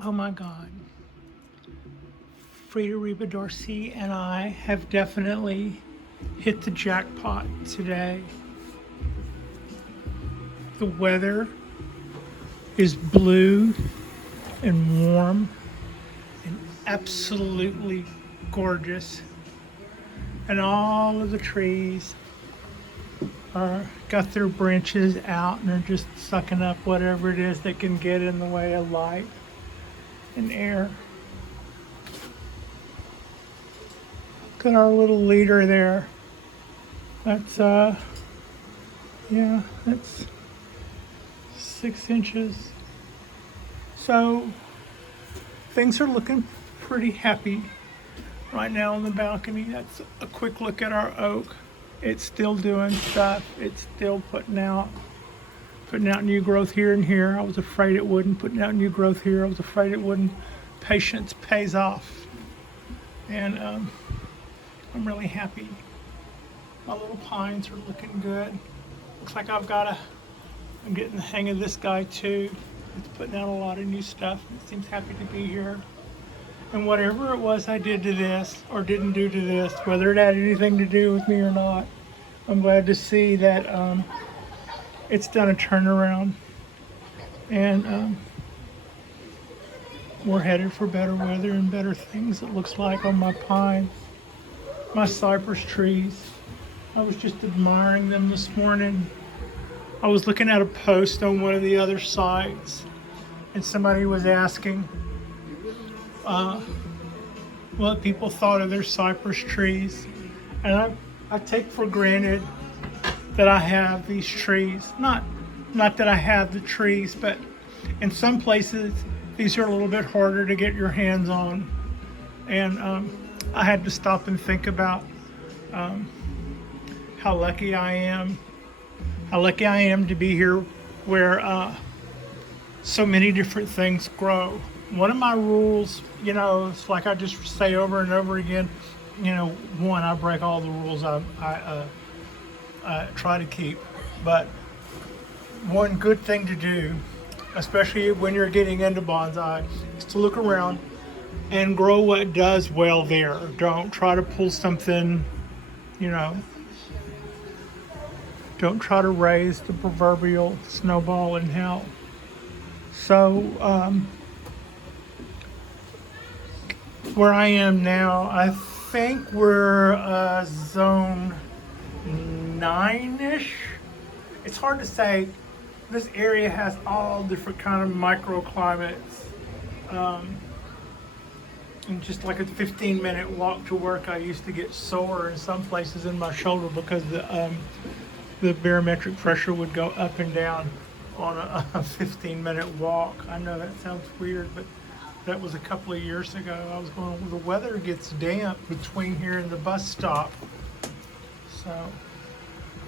Oh my God. Frida and I have definitely hit the jackpot today. The weather is blue and warm and absolutely gorgeous. And all of the trees are got their branches out and they're just sucking up whatever it is that can get in the way of light and air. Look at our little leader there. That's yeah, that's 6 inches. So things are looking pretty happy right now on the balcony. That's a quick look at our oak. It's still doing stuff. It's still putting out new growth here and here. I was afraid it wouldn't. Putting out new growth here. I was afraid it wouldn't. Patience pays off, and I'm really happy. My little pines are looking good. Looks like I'm getting the hang of this guy too. It's putting out a lot of new stuff. It seems happy to be here. And whatever it was I did to this or didn't do to this, whether it had anything to do with me or not, I'm glad to see that it's done a turnaround. And we're headed for better weather and better things, it looks like, on my pine, my cypress trees. I was just admiring them this morning. I was looking at a post on one of the other sites, and somebody was asking what people thought of their cypress trees. And I take for granted that I have these trees. Not that I have the trees, but in some places these are a little bit harder to get your hands on. And I had to stop and think about how lucky I am. How lucky I am to be here where so many different things grow. One of my rules, it's like I just say over and over again, one, I break all the rules I try to keep. But one good thing to do, especially when you're getting into bonsai, is to look around and grow what does well there. Don't try to pull something, don't try to raise the proverbial snowball in hell. So, where I am now, I think we're zone 9-ish. It's hard to say. This area has all different kind of microclimates. And just like a 15-minute walk to work, I used to get sore in some places in my shoulder because the barometric pressure would go up and down on a 15-minute walk. I know that sounds weird, but that was a couple of years ago. I was going, well, the weather gets damp between here and the bus stop. So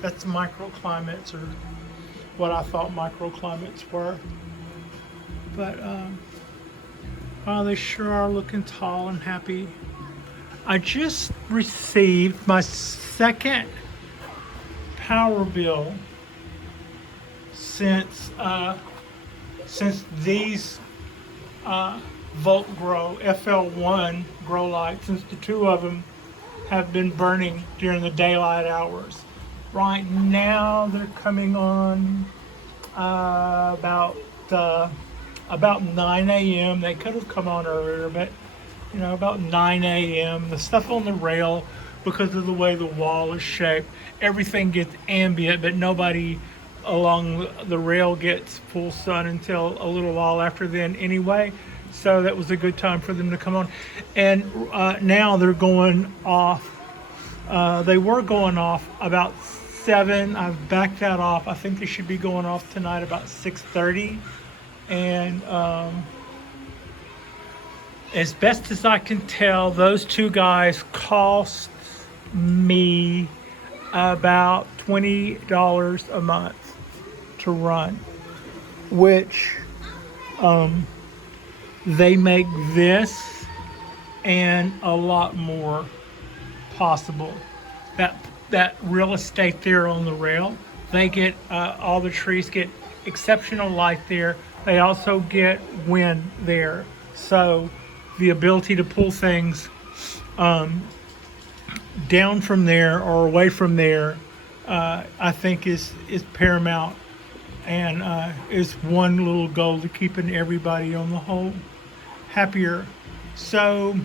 that's microclimates, or what I thought microclimates were. But wow, they sure are looking tall and happy. I just received my second power bill since these Volt Grow FL1 grow lights, since the two of them have been burning during the daylight hours. Right now they're coming on about 9 a.m. They could have come on earlier, but about 9 a.m. The stuff on the rail, because of the way the wall is shaped, everything gets ambient, but nobody along the rail gets full sun until a little while after then anyway. So that was a good time for them to come on. And now they're going off. They were going off about 7. I've backed that off. I think they should be going off tonight about 6:30. And as best as I can tell, those two guys cost me about $20 a month to run, which they make this and a lot more possible. That real estate there on the rail, they get all the trees get exceptional light there. They also get wind there, So the ability to pull things down from there or away from there, I think is paramount, and is one little goal to keeping everybody on the whole happier. So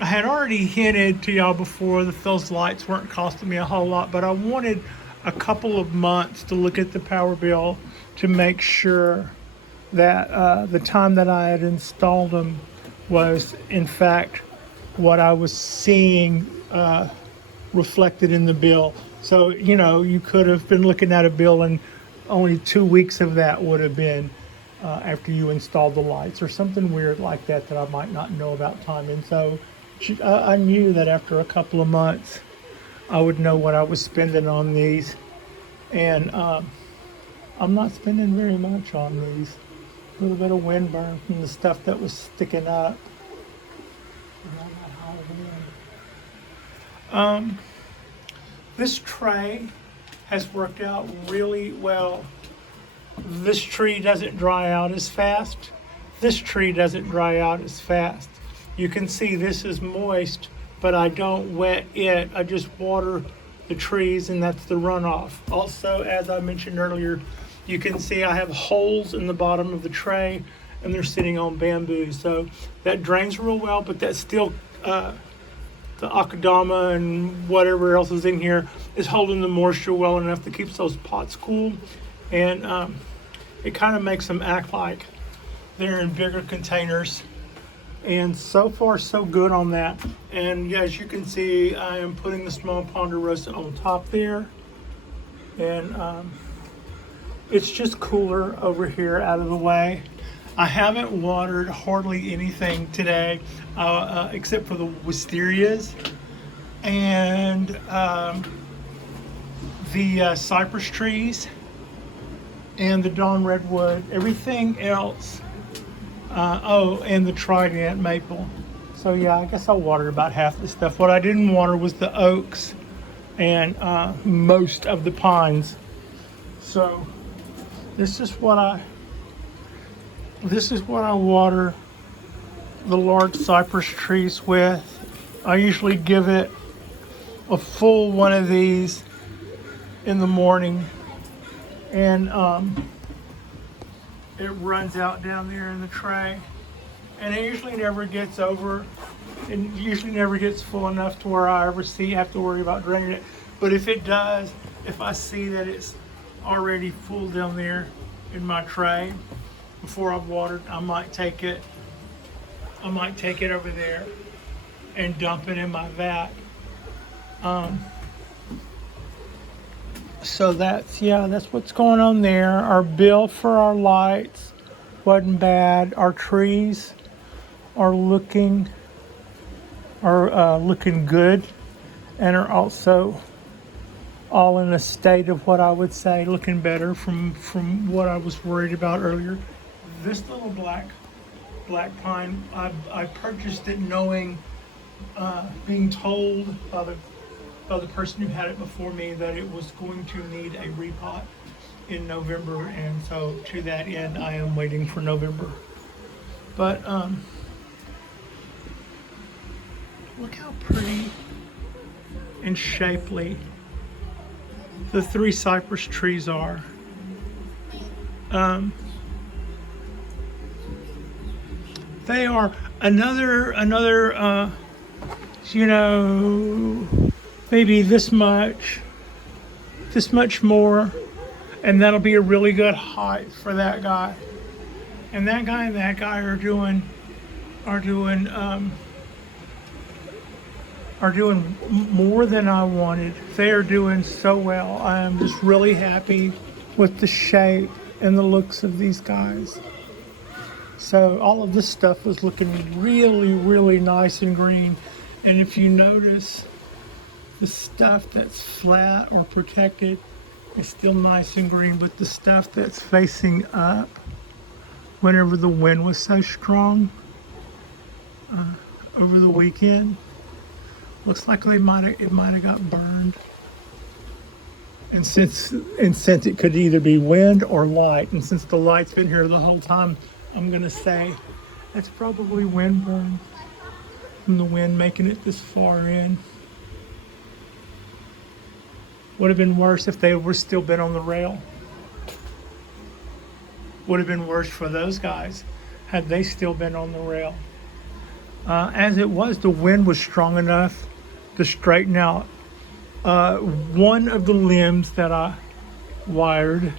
I had already hinted to y'all before that those lights weren't costing me a whole lot, but I wanted a couple of months to look at the power bill to make sure that the time that I had installed them was in fact what I was seeing reflected in the bill. So, you know, you could have been looking at a bill and only 2 weeks of that would have been after you installed the lights or something weird like that that I might not know about timing. So I knew that after a couple of months I would know what I was spending on these, and I'm not spending very much on these. A little bit of wind burn from the stuff that was sticking up. This tray has worked out really well. This tree doesn't dry out as fast. This tree doesn't dry out as fast. You can see this is moist, but I don't wet it. I just water the trees, and that's the runoff. Also, as I mentioned earlier, you can see I have holes in the bottom of the tray, and they're sitting on bamboo. So that drains real well, but that's still the akadama and whatever else is in here is holding the moisture well enough to keep those pots cool. And it kind of makes them act like they're in bigger containers. And so far, so good on that. And yeah, as you can see, I am putting the small ponderosa on top there. And it's just cooler over here out of the way. I haven't watered hardly anything today, except for the wisterias and the cypress trees and the dawn redwood. Everything else, and the trident maple. So yeah, I guess I watered about half the stuff. What I didn't water was the oaks and most of the pines. So this is what I water the large cypress trees with. I usually give it a full one of these in the morning, and it runs out down there in the tray, and it usually never gets over, and usually never gets full enough to where I ever have to worry about draining it. But if it does, if I see that it's already full down there in my tray before I've watered, I might take it over there and dump it in my vat. So that's what's going on there. Our bill for our lights wasn't bad. Our trees are looking good, and are also all in a state of what I would say looking better from what I was worried about earlier. This little black pine, I purchased it knowing, being told by the person who had it before me that it was going to need a repot in November, and so to that end I am waiting for November. But look how pretty and shapely the 3 cypress trees are. They are another maybe this much more, and that'll be a really good height for that guy. And that guy are doing more than I wanted. They are doing so well. I am just really happy with the shape and the looks of these guys. So all of this stuff was looking really, really nice and green. And if you notice, the stuff that's flat or protected is still nice and green, but the stuff that's facing up, whenever the wind was so strong over the weekend, looks like it might have got burned. And since it could either be wind or light, and since the light's been here the whole time, I'm gonna say That's probably windburn from the wind making it this far in. Would have been worse if they were still been on the rail. Would have been worse for those guys had they still been on the rail. As it was, the wind was strong enough to straighten out one of the limbs that I wired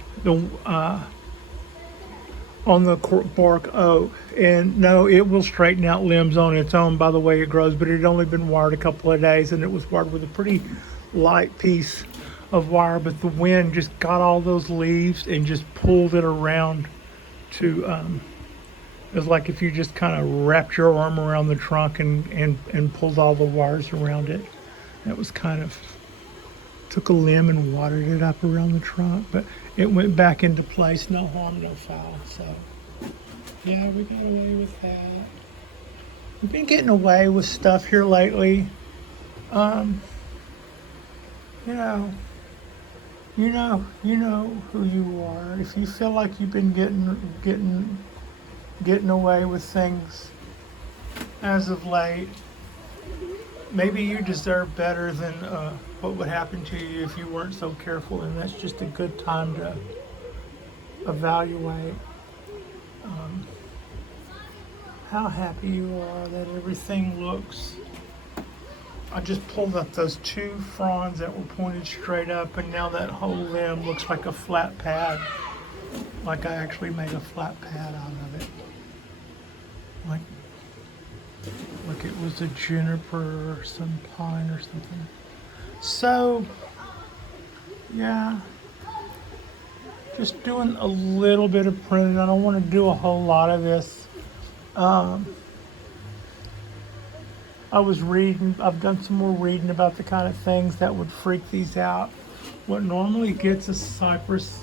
on the Cork Bark Oak. And no, it will straighten out limbs on its own by the way it grows, but it had only been wired a couple of days, and it was wired with a pretty light piece of wire, but the wind just got all those leaves and just pulled it around to it was like if you just kind of wrapped your arm around the trunk and pulled all the wires around it. That was kind of, took a limb and watered it up around the trunk, but it went back into place. No harm, no foul. So yeah, we got away with that. We've been getting away with stuff here lately. You know who you are. If you feel like you've been getting away with things as of late, maybe you deserve better than what would happen to you if you weren't so careful, and that's just a good time to evaluate how happy you are that everything looks. I just pulled up those two fronds that were pointed straight up, and now that whole limb looks like a flat pad. Like I actually made a flat pad out of it. Like it was a juniper or some pine or something. So, yeah. Just doing a little bit of printing. I don't want to do a whole lot of this. I've done some more reading about the kind of things that would freak these out. What normally gets a cypress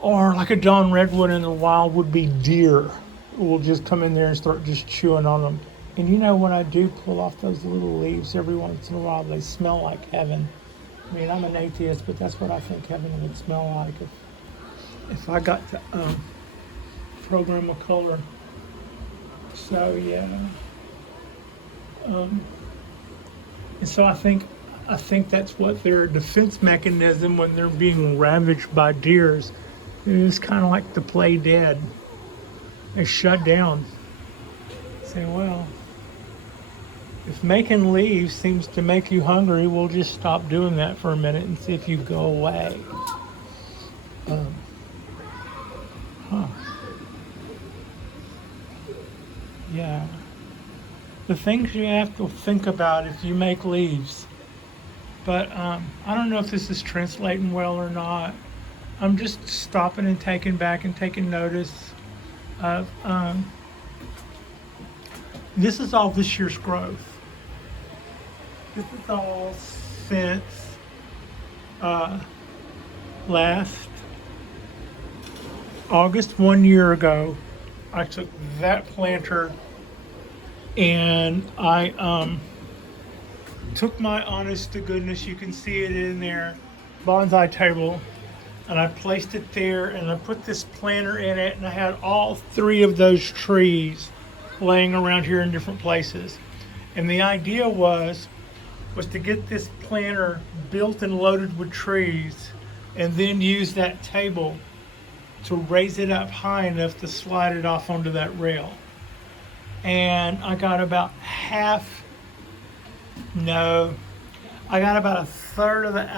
or like a Dawn redwood in the wild would be deer who will just come in there and start just chewing on them. And you know, when I do pull off those little leaves every once in a while, they smell like heaven. I mean, I'm an atheist, but that's what I think heaven would smell like if I got to program a color. So yeah. And so I think that's what their defense mechanism when they're being ravaged by deers. It's kind of like to play dead. They shut down. Say, well, if making leaves seems to make you hungry, we'll just stop doing that for a minute and see if you go away. Yeah. The things you have to think about if you make leaves. But I don't know if this is translating well or not. I'm just stopping and taking notice of this is all this year's growth. This is all since last August 1 year ago. I took that planter and I took my honest to goodness, you can see it in there, bonsai table, and I placed it there and I put this planter in it, and I had all three of those trees laying around here in different places. And the idea was to get this planter built and loaded with trees and then use that table to raise it up high enough to slide it off onto that rail. And I got about a third of the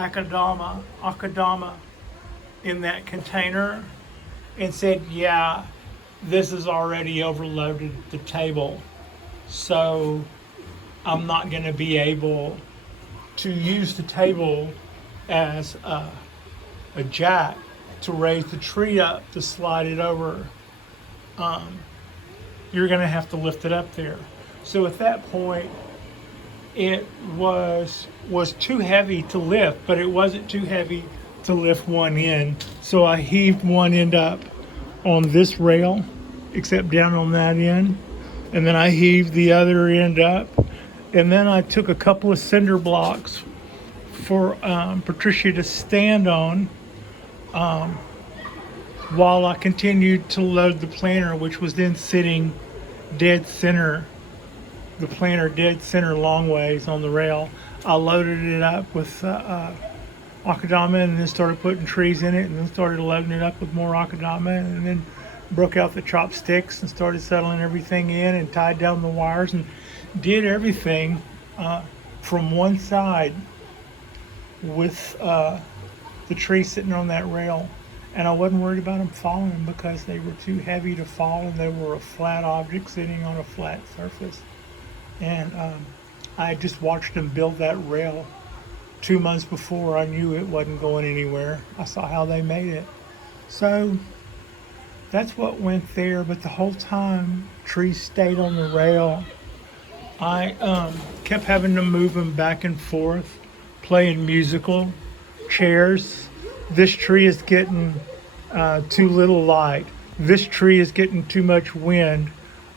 akadama in that container, and said, yeah, this has already overloaded the table, so I'm not going to be able to use the table as a jack to raise the tree up to slide it over. You're going to have to lift it up there. So at that point, it was too heavy to lift, but it wasn't too heavy to lift one end. So I heaved one end up on this rail, except down on that end, and then I heaved the other end up, and then I took a couple of cinder blocks for Patricia to stand on, while I continued to load the planter, which was then sitting dead center, the planter dead center long ways on the rail. I loaded it up with akadama, and then started putting trees in it, and then started loading it up with more akadama, and then broke out the chopsticks and started settling everything in and tied down the wires and did everything from one side with the tree sitting on that rail. And I wasn't worried about them falling because they were too heavy to fall, and they were a flat object sitting on a flat surface. And I just watched them build that rail 2 months before. I knew it wasn't going anywhere. I saw how they made it. So that's what went there. But the whole time, trees stayed on the rail. I kept having to move them back and forth, playing musical chairs. This tree is getting too little light. This tree is getting too much wind.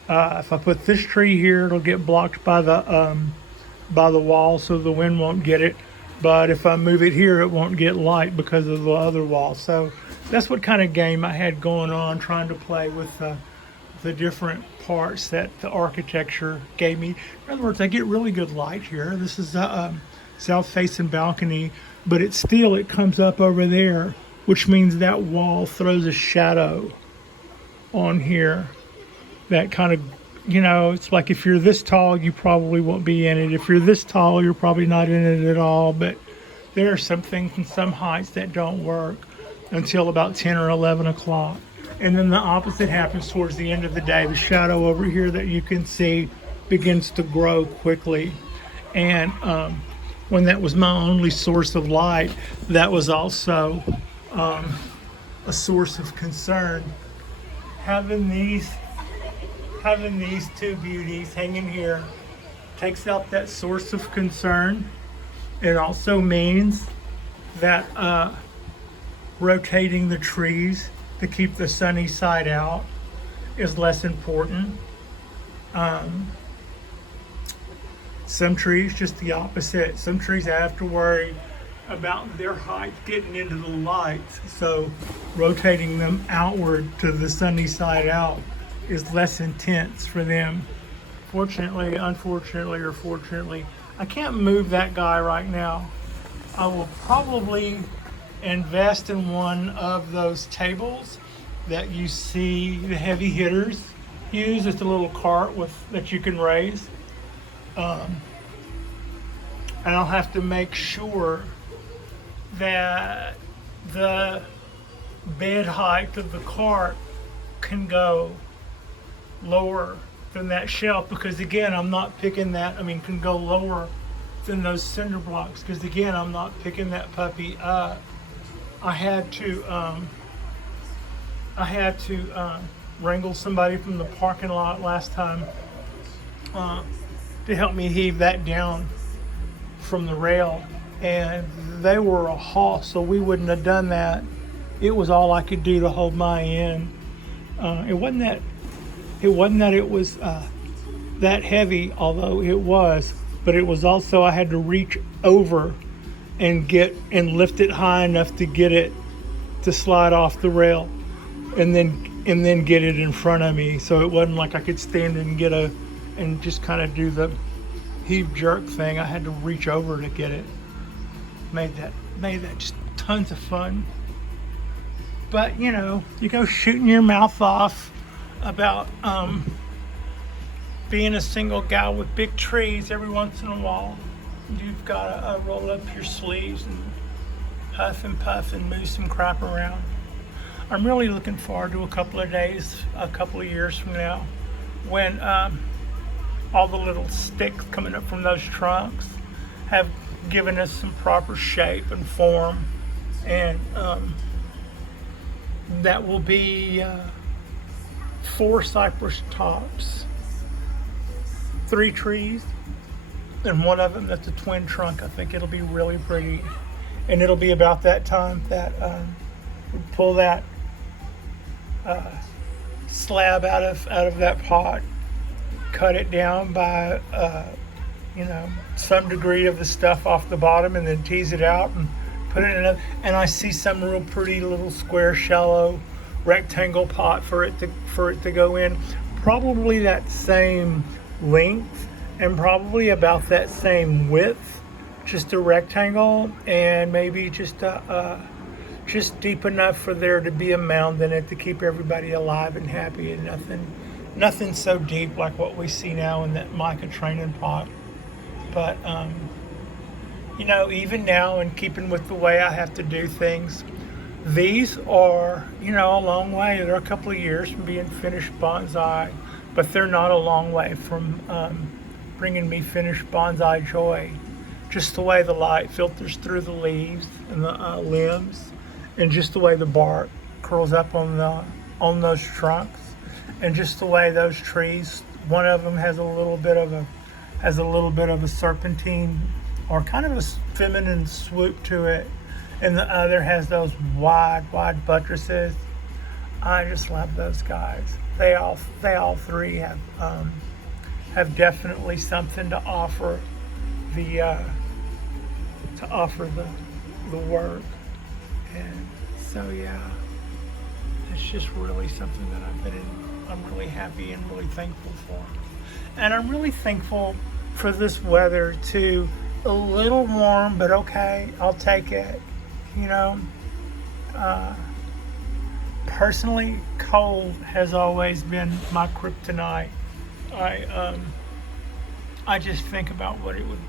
If I put this tree here, it'll get blocked by the wall, so the wind won't get it. But if I move it here, it won't get light because of the other wall. So that's what kind of game I had going on, trying to play with the different parts that the architecture gave me. In other words, I get really good light here. This is a south-facing balcony, but it comes up over there, which means that wall throws a shadow on here. That kind of, it's like if you're this tall, you probably won't be in it. If you're this tall, you're probably not in it at all. But there are some things in some heights that don't work until about 10 or 11 o'clock. And then the opposite happens towards the end of the day. The shadow over here that you can see begins to grow quickly. And when that was my only source of light, that was also a source of concern. Having these two beauties hanging here takes out that source of concern. It also means that rotating the trees to keep the sunny side out is less important. Some trees, just the opposite. Some trees I have to worry about their height getting into the light, so rotating them outward to the sunny side out is less intense for them. Fortunately, unfortunately, or fortunately, I can't move that guy right now. I will probably invest in one of those tables that you see the heavy hitters use. It's a little cart that you can raise. And I'll have to make sure that the bed height of the cart can go lower than that shelf, because again, I'm not picking that, can go lower than those cinder blocks, because again, I'm not picking that puppy up. I had to wrangle somebody from the parking lot last time to help me heave that down from the rail, and they were a haul, so we wouldn't have done that. It was all I could do to hold my end. It wasn't that it was that heavy, although it was, but it was also I had to reach over and lift it high enough to get it to slide off the rail, and then get it in front of me. So it wasn't like I could stand and just kind of do the heave jerk thing. I had to reach over to get it. Made that just tons of fun. But you go shooting your mouth off about being a single guy with big trees every once in a while. You've got to roll up your sleeves and huff and puff and move some crap around. I'm really looking forward to a couple of days, a couple of years from now, when all the little sticks coming up from those trunks have given us some proper shape and form, and that will be 4 cypress tops, 3 trees, and one of them that's a twin trunk. I think it'll be really pretty, and it'll be about that time that we pull that slab out of that pot, cut it down by some degree of the stuff off the bottom, and then tease it out and put it in and I see some real pretty little square shallow rectangle pot for it to go in. Probably that same length and probably about that same width, just a rectangle, and maybe just deep enough for there to be a mound in it to keep everybody alive and happy, and nothing so deep like what we see now in that mica training pot. But even now, in keeping with the way I have to do things, these are, a long way. They're a couple of years from being finished bonsai, but they're not a long way from bringing me finished bonsai joy. Just the way the light filters through the leaves and the limbs, and just the way the bark curls up on those trunks, and just the way those trees. One of them has a little bit of a serpentine or kind of a feminine swoop to it, and the other has those wide buttresses. I just love those guys. They all three have definitely something to offer the work, and so yeah, it's just really something that I'm really happy and really thankful for, and I'm really thankful for this weather too. A little warm, but okay, I'll take it. Personally, cold has always been my kryptonite. I just think about what it would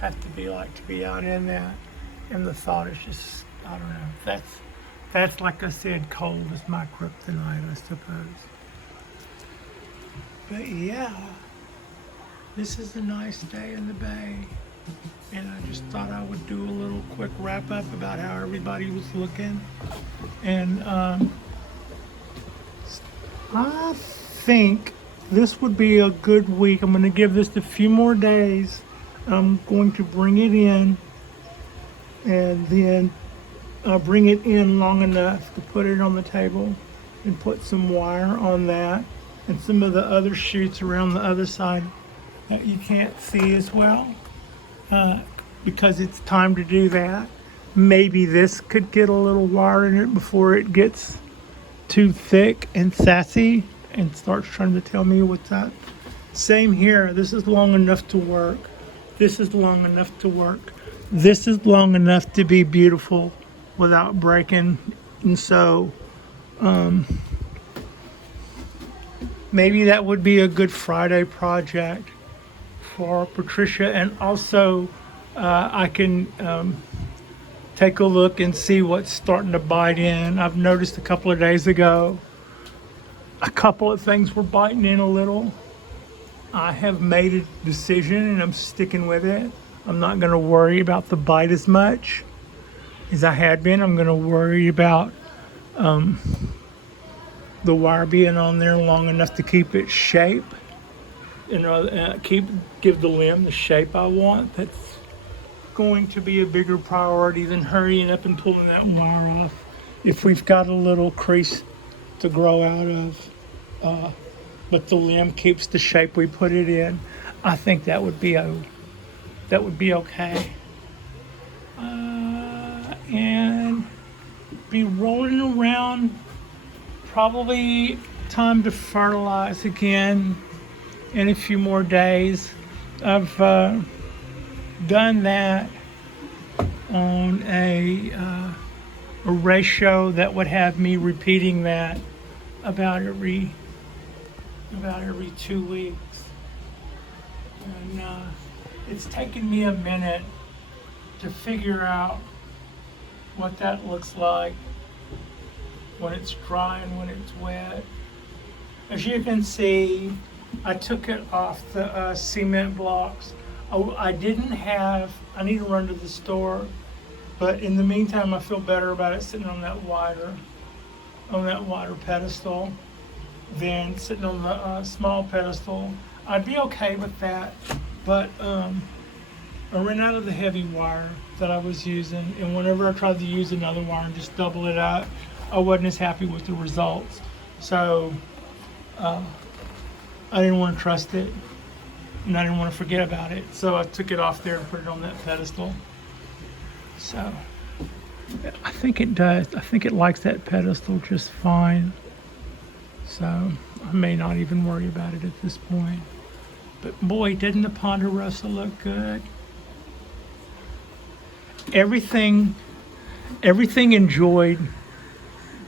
have to be like to be out in that, and the thought is just, I don't know. That's like I said, cold is my kryptonite, I suppose. But yeah, this is a nice day in the bay, and I just thought I would do a little quick wrap up about how everybody was looking. And I think this would be a good week. I'm going to give this a few more days. I'm going to bring it in, and then bring it in long enough to put it on the table and put some wire on that and some of the other shoots around the other side that you can't see as well, because it's time to do that. Maybe this could get a little wire in it before it gets too thick and sassy and starts trying to tell me what's up. Same here. This is long enough to work. This is long enough to work. This is long enough to be beautiful without breaking. And so maybe that would be a good Friday project for Patricia. And also I can take a look and see what's starting to bite in. I've noticed a couple of days ago a couple of things were biting in a little. I have made a decision and I'm sticking with it. I'm not going to worry about the bite as much as I had been. I'm going to worry about the wire being on there long enough to keep its shape, give the limb the shape I want. That's going to be a bigger priority than hurrying up and pulling that wire off if we've got a little crease to grow out of, but the limb keeps the shape we put it in. I think that would be okay, and be rolling around. Probably time to fertilize again in a few more days. I've done that on a ratio that would have me repeating that about every 2 weeks, and it's taken me a minute to figure out what that looks like when it's dry and when it's wet. As you can see, I took it off the cement blocks. I need to run to the store, but in the meantime I feel better about it sitting on that wider pedestal than sitting on the small pedestal. I'd be okay with that, but I ran out of the heavy wire that I was using, and whenever I tried to use another wire and just double it up, I wasn't as happy with the results. So I didn't want to trust it, and I didn't want to forget about it. So I took it off there and put it on that pedestal. So I think it does. I think it likes that pedestal just fine. So I may not even worry about it at this point. But boy, didn't the ponderosa look good? Everything enjoyed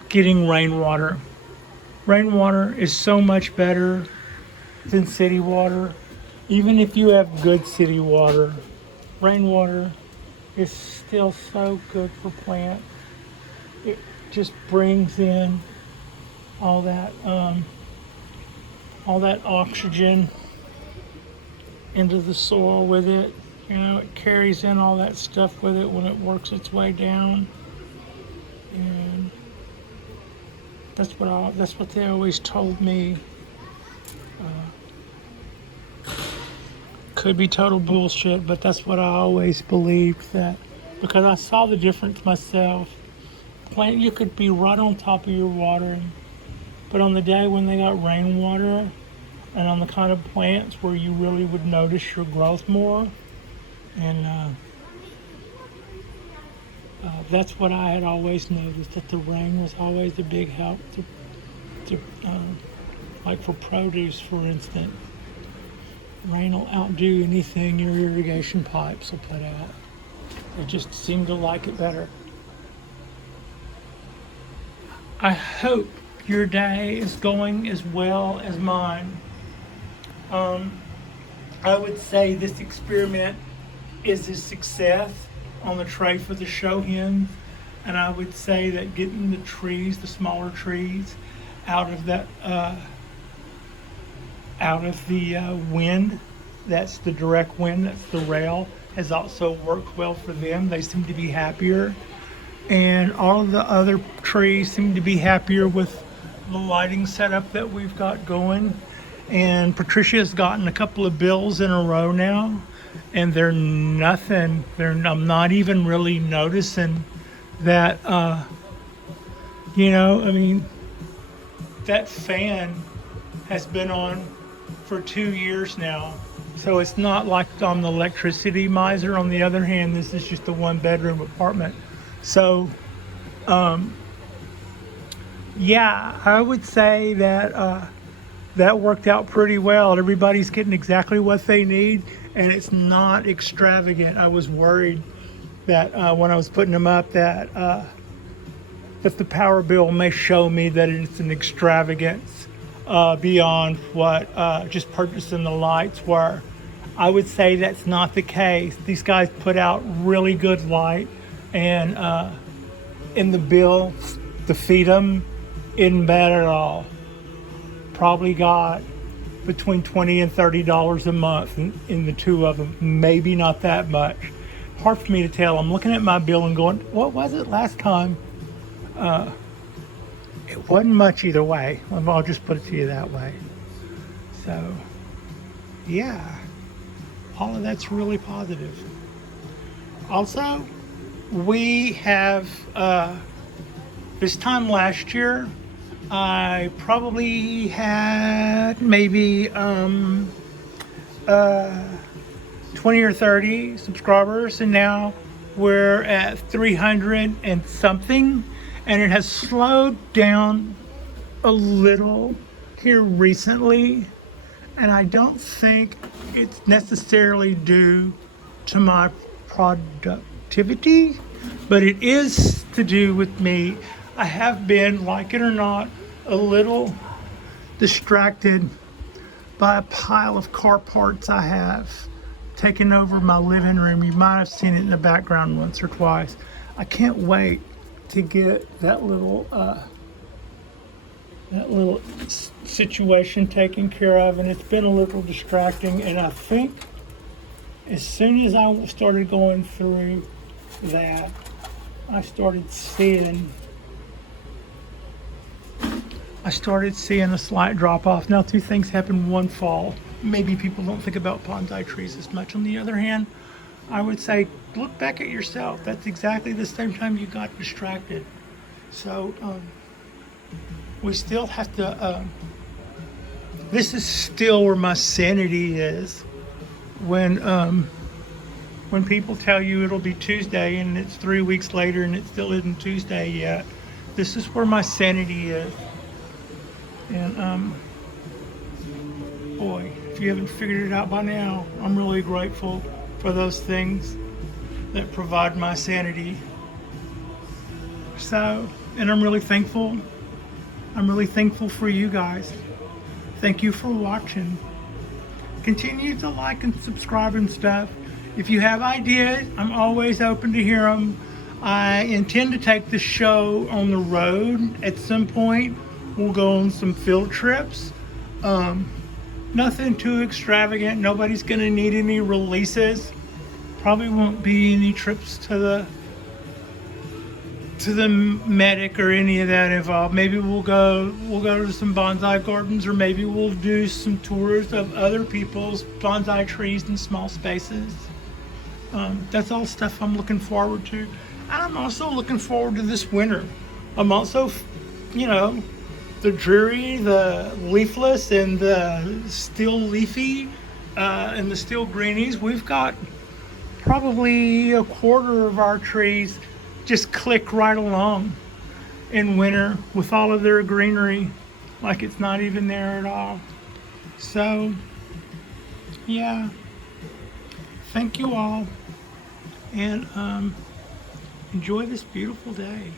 getting rainwater. Rainwater is so much better than city water. Even if you have good city water, rainwater is still so good for plants. It just brings in all that oxygen into the soil with it. You know, it carries in all that stuff with it when it works its way down. And that's what they always told me. Could be total bullshit, but that's what I always believed, that because I saw the difference myself. Plant, you could be right on top of your watering, but on the day when they got rainwater, and on the kind of plants where you really would notice your growth more, and that's what I had always noticed, that the rain was always a big help like for produce, for instance. Rain will outdo anything your irrigation pipes will put out. They just seem to like it better. I hope your day is going as well as mine. I would say this experiment is a success on the tray for the show hens, and I would say that getting the trees, the smaller trees, out of that wind, that's the direct wind, that's the rail, has also worked well for them. They seem to be happier, and all of the other trees seem to be happier with the lighting setup that we've got going. And Patricia's gotten a couple of bills in a row now, and they're nothing. I'm not even really noticing that. I mean, that fan has been on for 2 years now. So it's not like I'm the electricity miser. On the other hand, this is just a 1-bedroom apartment. So, yeah, I would say that that worked out pretty well. Everybody's getting exactly what they need, and it's not extravagant. I was worried that when I was putting them up that the power bill may show me that it's an extravagance beyond what just purchasing the lights were. I would say that's not the case. These guys put out really good light, and in the bill to feed them isn't bad at all. Probably got between $20 and $30 a month in the two of them. Maybe not that much. Hard for me to tell. I'm looking at my bill and going, what was it last time? It wasn't much either way. I'll just put it to you that way. So, yeah, all of that's really positive. Also, we have, this time last year, I probably had maybe 20 or 30 subscribers, and now we're at 300 and something, and it has slowed down a little here recently, and I don't think it's necessarily due to my productivity, but it is to do with me. I have been, like it or not, a little distracted by a pile of car parts I have taken over my living room. You might have seen it in the background once or twice. I can't wait to get that little situation taken care of, and it's been a little distracting, and I think as soon as I started going through that, I started seeing a slight drop off. Now, two things happened one fall. Maybe people don't think about bonsai trees as much. On the other hand, I would say look back at yourself. That's exactly the same time you got distracted. So we still have to, this is still where my sanity is when when people tell you it'll be Tuesday and it's 3 weeks later and it still isn't Tuesday yet. This is where my sanity is. And boy, if you haven't figured it out by now, I'm really grateful for those things that provide my sanity. So, and I'm really thankful. I'm really thankful for you guys. Thank you for watching. Continue to like and subscribe and stuff. If you have ideas, I'm always open to hear them. I intend to take the show on the road at some point. We'll go on some field trips. Nothing too extravagant. Nobody's gonna need any releases. Probably won't be any trips to the medic or any of that involved. Maybe we'll go to some bonsai gardens, or maybe we'll do some tours of other people's bonsai trees in small spaces. That's all stuff I'm looking forward to. And I'm also looking forward to this winter. I'm also, the dreary, the leafless, and the still leafy, and the still greenies. We've got probably a quarter of our trees just click right along in winter with all of their greenery, like it's not even there at all. So, yeah. Thank you all, and enjoy this beautiful day.